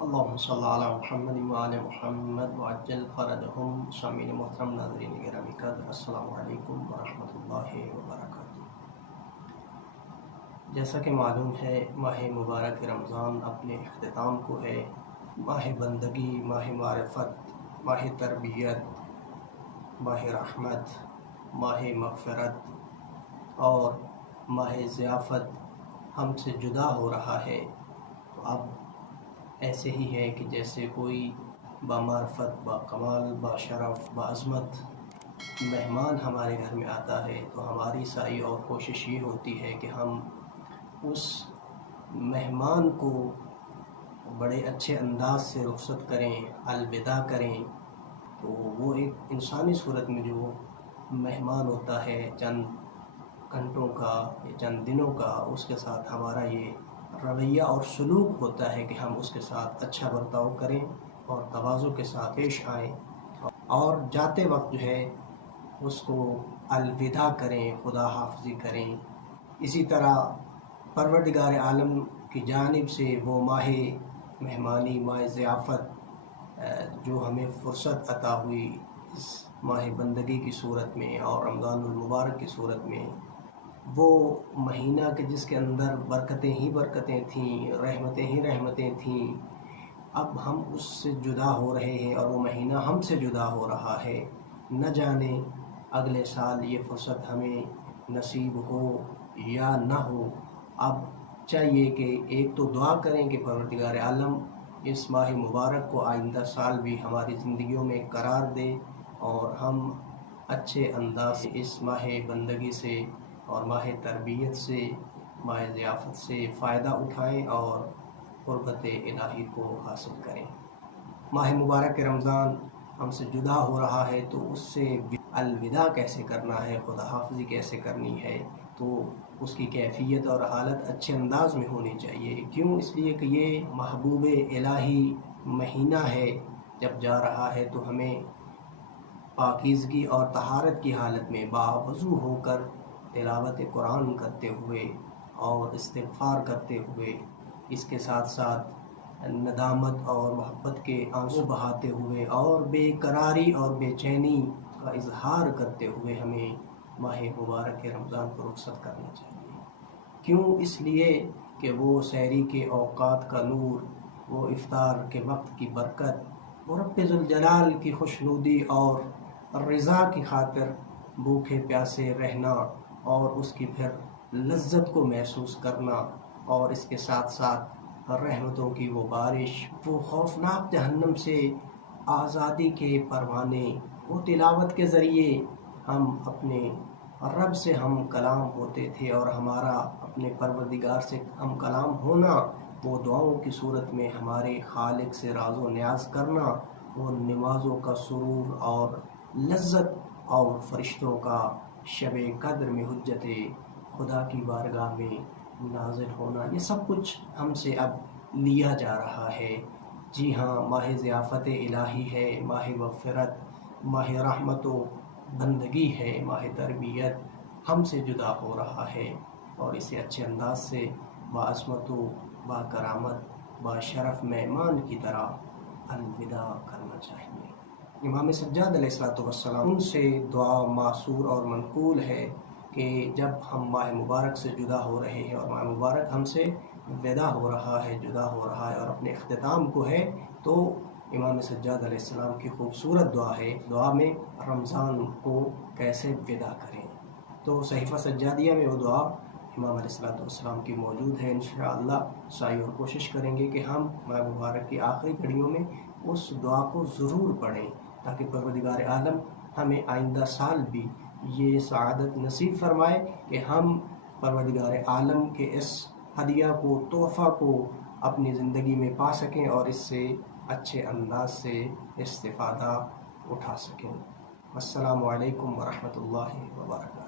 اللہم صلی علی محمد وآل محمد وعجل فرجہم۔ سامعین محترم، ناظرین گرامی قدر، السلام علیکم ورحمۃ اللہ وبرکاتہ۔ جیسا کہ معلوم ہے، ماہ مبارک رمضان اپنے اختتام کو ہے۔ ماہ بندگی، ماہ معرفت، ماہ تربیت، ماہ رحمت، ماہ مغفرت اور ماہ ضیافت ہم سے جدا ہو رہا ہے۔ تو اب ایسے ہی ہے کہ جیسے کوئی بامعرفت، باکمال، باشرف، بعظمت مہمان ہمارے گھر میں آتا ہے تو ہماری سعی اور کوشش یہ ہوتی ہے کہ ہم اس مہمان کو بڑے اچھے انداز سے رخصت کریں، الوداع کریں۔ تو وہ ایک انسانی صورت میں جو مہمان ہوتا ہے چند گھنٹوں کا یا چند دنوں کا، اس کے ساتھ ہمارا یہ رویہ اور سلوک ہوتا ہے کہ ہم اس کے ساتھ اچھا برتاؤ کریں اور تواضع کے ساتھ پیش آئیں، اور جاتے وقت جو ہے اس کو الوداع کریں، خدا حافظی کریں۔ اسی طرح پروردگار عالم کی جانب سے وہ ماہ مہمانی، ماہ ضیافت جو ہمیں فرصت عطا ہوئی اس ماہ بندگی کی صورت میں اور رمضان المبارک کی صورت میں، وہ مہینہ کہ جس کے اندر برکتیں ہی برکتیں تھیں، رحمتیں ہی رحمتیں تھیں، اب ہم اس سے جدا ہو رہے ہیں اور وہ مہینہ ہم سے جدا ہو رہا ہے۔ نہ جانے اگلے سال یہ فرصت ہمیں نصیب ہو یا نہ ہو۔ اب چاہیے کہ ایک تو دعا کریں کہ پروردگار عالم اس ماہ مبارک کو آئندہ سال بھی ہماری زندگیوں میں قرار دے اور ہم اچھے انداز سے اس ماہ بندگی سے اور ماہ تربیت سے، ماہ ضیافت سے فائدہ اٹھائیں اور قربت الہی کو حاصل کریں۔ ماہ مبارک رمضان ہم سے جدا ہو رہا ہے تو اس سے الوداع کیسے کرنا ہے، خدا حافظی کیسے کرنی ہے، تو اس کی کیفیت اور حالت اچھے انداز میں ہونی چاہیے۔ کیوں؟ اس لیے کہ یہ محبوب الہی مہینہ ہے۔ جب جا رہا ہے تو ہمیں پاکیزگی اور طہارت کی حالت میں باوضو ہو کر تلاوت قرآن کرتے ہوئے اور استغفار کرتے ہوئے، اس کے ساتھ ساتھ ندامت اور محبت کے آنسو بہاتے ہوئے اور بے قراری اور بے چینی کا اظہار کرتے ہوئے ہمیں ماہ مبارک رمضان کو رخصت کرنا چاہیے۔ کیوں؟ اس لیے کہ وہ سحری کے اوقات کا نور، وہ افطار کے وقت کی برکت، وہ رب ذوالجلال کی خوشنودی اور رضا کی خاطر بھوکے پیاسے رہنا اور اس کی پھر لذت کو محسوس کرنا، اور اس کے ساتھ ساتھ رحمتوں کی وہ بارش، وہ خوفناک جہنم سے آزادی کے پروانے، وہ تلاوت کے ذریعے ہم اپنے رب سے ہم کلام ہوتے تھے اور ہمارا اپنے پروردگار سے ہم کلام ہونا، وہ دعاؤں کی صورت میں ہمارے خالق سے راز و نیاز کرنا، وہ نمازوں کا سرور اور لذت اور فرشتوں کا شب قدر میں حجت خدا کی بارگاہ میں نازل ہونا، یہ سب کچھ ہم سے اب لیا جا رہا ہے۔ جی ہاں، ماہ ضیافت الہی ہے، ماہ مغفرت، ماہ رحمت و بندگی ہے، ماہ تربیت ہم سے جدا ہو رہا ہے، اور اسے اچھے انداز سے باعظمت و باکرامت، باشرف مہمان کی طرح الوداع کرنا چاہیے۔ امام سجاد علیہ السلام سے دعا معصور اور منقول ہے کہ جب ہم ماہ مبارک سے جدا ہو رہے ہیں اور ماہ مبارک ہم سے ودا ہو رہا ہے، جدا ہو رہا ہے اور اپنے اختتام کو ہے، تو امام سجاد علیہ السلام کی خوبصورت دعا ہے، دعا میں رمضان کو کیسے ودا کریں۔ تو صحیفہ سجادیہ میں وہ دعا امام علیہ السلام کی موجود ہے۔ انشاءاللہ سعی اور کوشش کریں گے کہ ہم ماہ مبارک کی آخری گھڑیوں میں اس دعا کو ضرور پڑھیں، تاکہ پروردگار عالم ہمیں آئندہ سال بھی یہ سعادت نصیب فرمائے کہ ہم پروردگار عالم کے اس ہدیہ کو، تحفہ کو اپنی زندگی میں پا سکیں اور اس سے اچھے انداز سے استفادہ اٹھا سکیں۔ السلام علیکم ورحمۃ اللہ وبرکاتہ۔